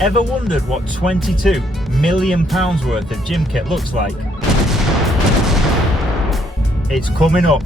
Ever wondered what £22 million worth of gym kit looks like? It's coming up.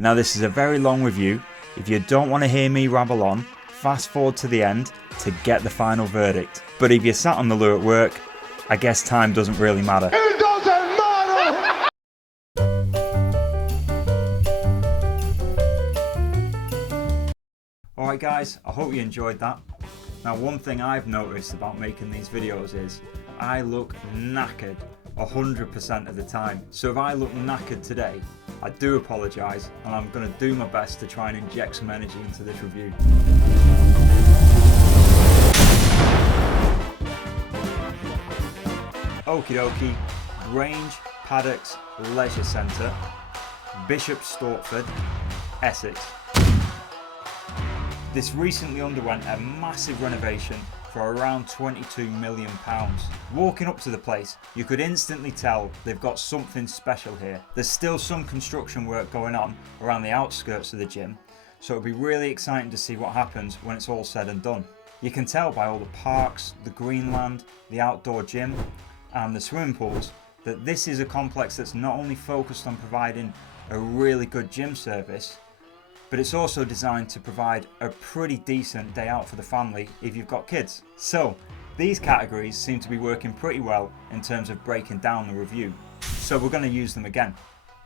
Now this is a very long review. If you don't want to hear me rabble on, fast forward to the end to get the final verdict. But if you're sat on the loo at work, I guess time doesn't really matter. It doesn't matter! Alright guys, I hope you enjoyed that. Now one thing I've noticed about making these videos is I look knackered 100% of the time. So if I look knackered today, I do apologise, and I'm going to do my best to try and inject some energy into this review. Okie dokie, Grange, Paddocks, Leisure Centre, Bishop Stortford, Essex. This recently underwent a massive renovation for around £22 million. Walking up to the place, you could instantly tell they've got something special here. There's still some construction work going on around the outskirts of the gym, so it'll be really exciting to see what happens when it's all said and done. You can tell by all the parks, the greenland, the outdoor gym and the swimming pools that this is a complex that's not only focused on providing a really good gym service, but it's also designed to provide a pretty decent day out for the family if you've got kids. So these categories seem to be working pretty well in terms of breaking down the review. So we're going to use them again.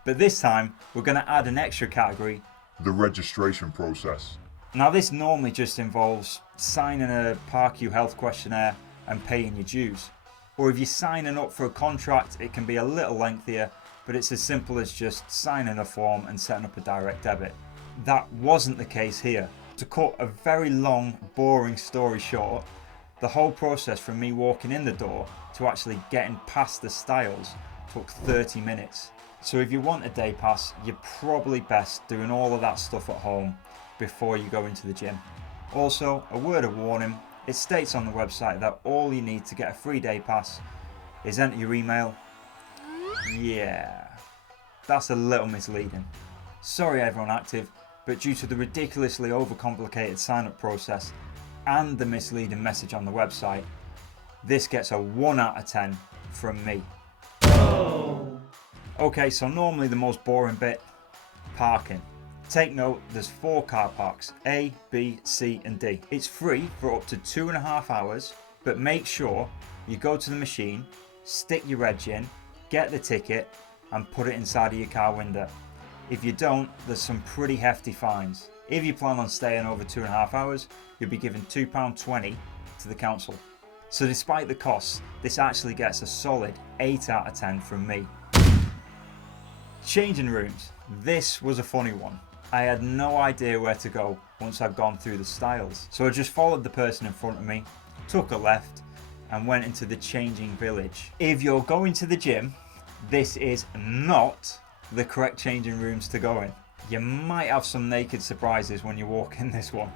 But this time we're going to add an extra category, The registration process. Now this normally just involves signing a ParkU health questionnaire and paying your dues. Or if you're signing up for a contract, it can be a little lengthier, but it's as simple as just signing a form and setting up a direct debit. That wasn't the case here. To cut a very long, boring story short, the whole process from me walking in the door to actually getting past the styles took 30 minutes. So if you want a day pass, you're probably best doing all of that stuff at home before you go into the gym. Also, a word of warning, it states on the website that all you need to get a free day pass is enter your email. Yeah. That's a little misleading. Sorry everyone active, but due to the ridiculously overcomplicated sign-up process and the misleading message on the website, this gets a 1 out of 10 from me. Okay, so normally the most boring bit, parking. Take note, there's 4 car parks, A, B, C and D. It's free for up to 2.5 hours, but make sure you go to the machine, stick your reg in, get the ticket and put it inside of your car window. If you don't, there's some pretty hefty fines. If you plan on staying over 2.5 hours, you'll be given £2.20 to the council. So despite the costs, this actually gets a solid 8 out of 10 from me. Changing rooms. This was a funny one. I had no idea where to go once I'd gone through the styles. So I just followed the person in front of me, took a left and went into the changing village. If you're going to the gym, this is not the correct changing rooms to go in. You might have some naked surprises when you walk in this one.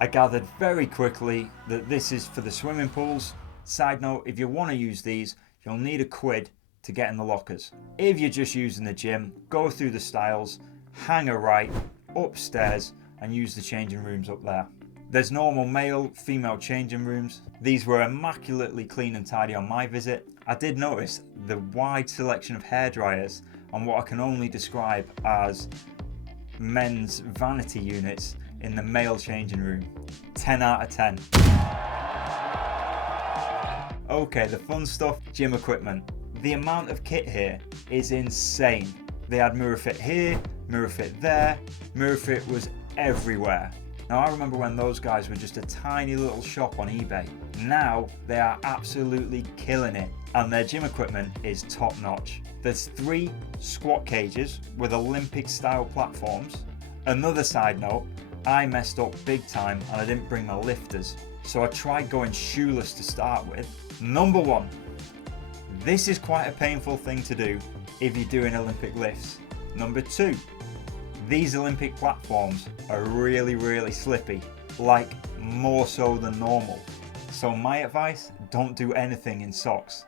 I gathered very quickly that this is for the swimming pools. Side note, if you want to use these, you'll need £1 to get in the lockers. If you're just using the gym, go through the styles, hang a right, upstairs and use the changing rooms up there. There's normal male, female changing rooms. These were immaculately clean and tidy on my visit. I did notice the wide selection of hairdryers on what I can only describe as men's vanity units in the male changing room. 10 out of 10. Okay, the fun stuff, gym equipment. The amount of kit here is insane. They had mirror fit here, mirror fit there, mirror fit was everywhere. Now I remember when those guys were just a tiny little shop on eBay. Now they are absolutely killing it and their gym equipment is top notch. There's 3 squat cages with Olympic style platforms. Another side note, I messed up big time and I didn't bring my lifters. So I tried going shoeless to start with. Number 1, this is quite a painful thing to do if you're doing Olympic lifts. Number 2, these Olympic platforms are really slippy, like more so than normal. So my advice, don't do anything in socks.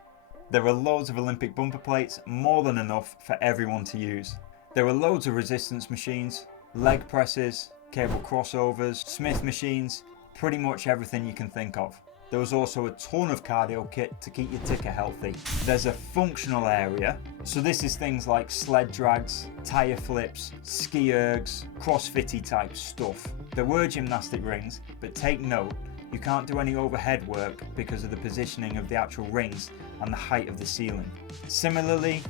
There are loads of Olympic bumper plates, more than enough for everyone to use. There are loads of resistance machines, leg presses, cable crossovers, Smith machines, pretty much everything you can think of. There was also a ton of cardio kit to keep your ticker healthy. There's a functional area, so this is things like sled drags, tyre flips, ski ergs, crossfitty type stuff. There were gymnastic rings, but take note, you can't do any overhead work because of the positioning of the actual rings and the height of the ceiling. Similarly,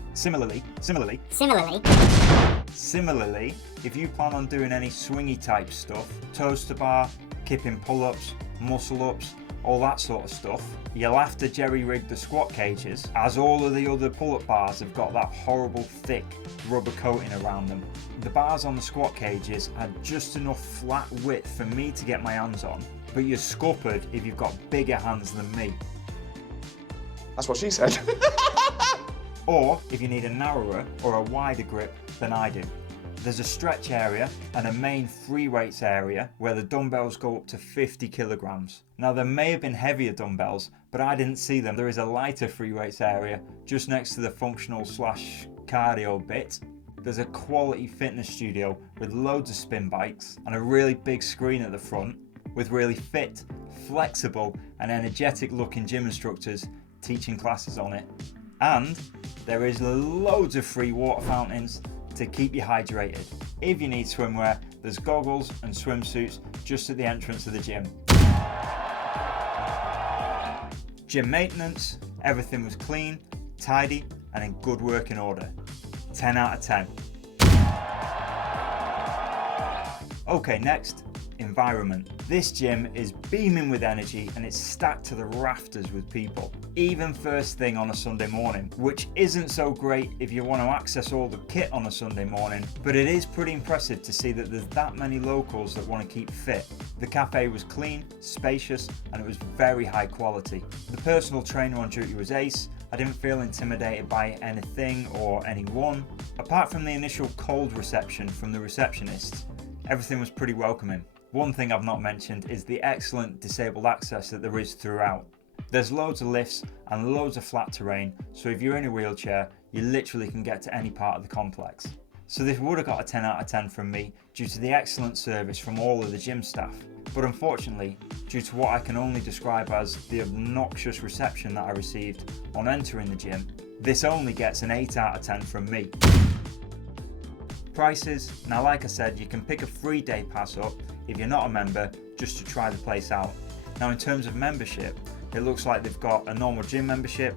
if you plan on doing any swingy type stuff, toes to bar, kipping pull-ups, muscle-ups, all that sort of stuff, you'll have to jerry-rig the squat cages, as all of the other pull-up bars have got that horrible thick rubber coating around them. The bars on the squat cages had just enough flat width for me to get my hands on, but you're scuppered if you've got bigger hands than me. That's what she said. Or if you need a narrower or a wider grip than I do. There's a stretch area and a main free weights area where the dumbbells go up to 50 kilograms. Now there may have been heavier dumbbells, but I didn't see them. There is a lighter free weights area just next to the functional / cardio bit. There's a quality fitness studio with loads of spin bikes and a really big screen at the front with really fit, flexible and energetic looking gym instructors teaching classes on it. And there is loads of free water fountains to keep you hydrated. If you need swimwear, there's goggles and swimsuits just at the entrance of the gym. Gym maintenance, everything was clean, tidy and in good working order. 10 out of 10. Okay, next, environment. This gym is beaming with energy and it's stacked to the rafters with people, even first thing on a Sunday morning, which isn't so great if you want to access all the kit on a Sunday morning, but it is pretty impressive to see that there's that many locals that want to keep fit. The cafe was clean, spacious, and it was very high quality. The personal trainer on duty was ace. I didn't feel intimidated by anything or anyone. Apart from the initial cold reception from the receptionists, everything was pretty welcoming. One thing I've not mentioned is the excellent disabled access that there is throughout. There's loads of lifts and loads of flat terrain, so if you're in a wheelchair, you literally can get to any part of the complex. So this would have got a 10 out of 10 from me due to the excellent service from all of the gym staff. But unfortunately, due to what I can only describe as the obnoxious reception that I received on entering the gym, this only gets an 8 out of 10 from me. Prices, now like I said, you can pick a free day pass up if you're not a member just to try the place out. Now in terms of membership, it looks like they've got a normal gym membership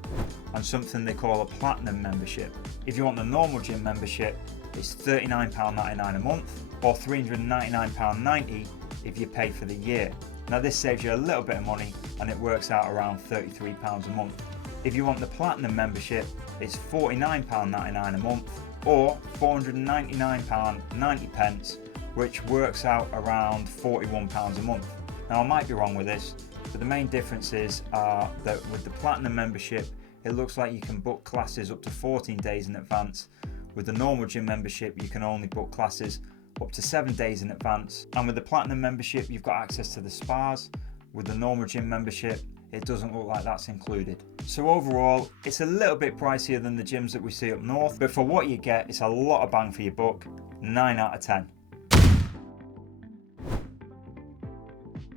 and something they call a platinum membership. If you want the normal gym membership, it's £39.99 a month or £399.90 if you pay for the year. Now this saves you a little bit of money and it works out around £33 a month. If you want the platinum membership, it's £49.99 a month or £499.90, which works out around £41 a month. Now I might be wrong with this, but the main differences are that with the platinum membership, it looks like you can book classes up to 14 days in advance. With the normal gym membership, you can only book classes up to 7 days in advance. And with the platinum membership, you've got access to the spas. With the normal gym membership, it doesn't look like that's included. So overall, it's a little bit pricier than the gyms that we see up north, but for what you get, it's a lot of bang for your buck. 9 out of 10.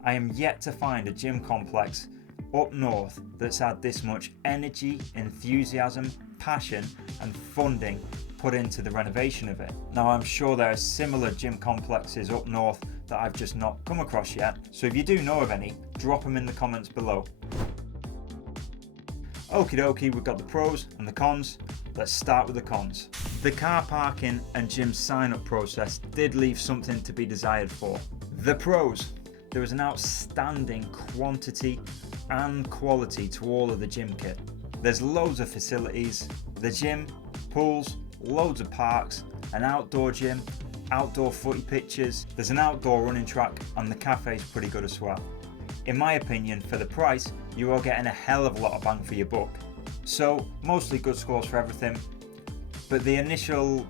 I am yet to find a gym complex up north that's had this much energy, enthusiasm, passion and funding put into the renovation of it. Now I'm sure there are similar gym complexes up north that I've just not come across yet, so if you do know of any, drop them in the comments below. Okie dokie, we've got the pros and the cons. Let's start with the cons. The car parking and gym sign up process did leave something to be desired for. The pros: there was an outstanding quantity and quality to all of the gym kit. There's loads of facilities, the gym, pools, loads of parks, an outdoor gym, outdoor footy pitches, there's an outdoor running track and the cafe's pretty good as well. In my opinion, for the price, you are getting a hell of a lot of bang for your buck. So, mostly good scores for everything, but the initial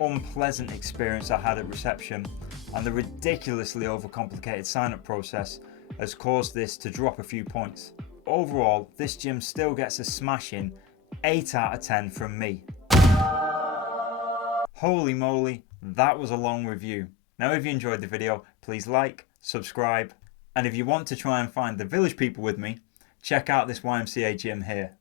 unpleasant experience I had at reception and the ridiculously overcomplicated sign-up process has caused this to drop a few points. Overall, this gym still gets a smashing 8 out of 10 from me. Holy moly, that was a long review. Now if you enjoyed the video, please like, subscribe, and if you want to try and find the village people with me, check out this YMCA gym here.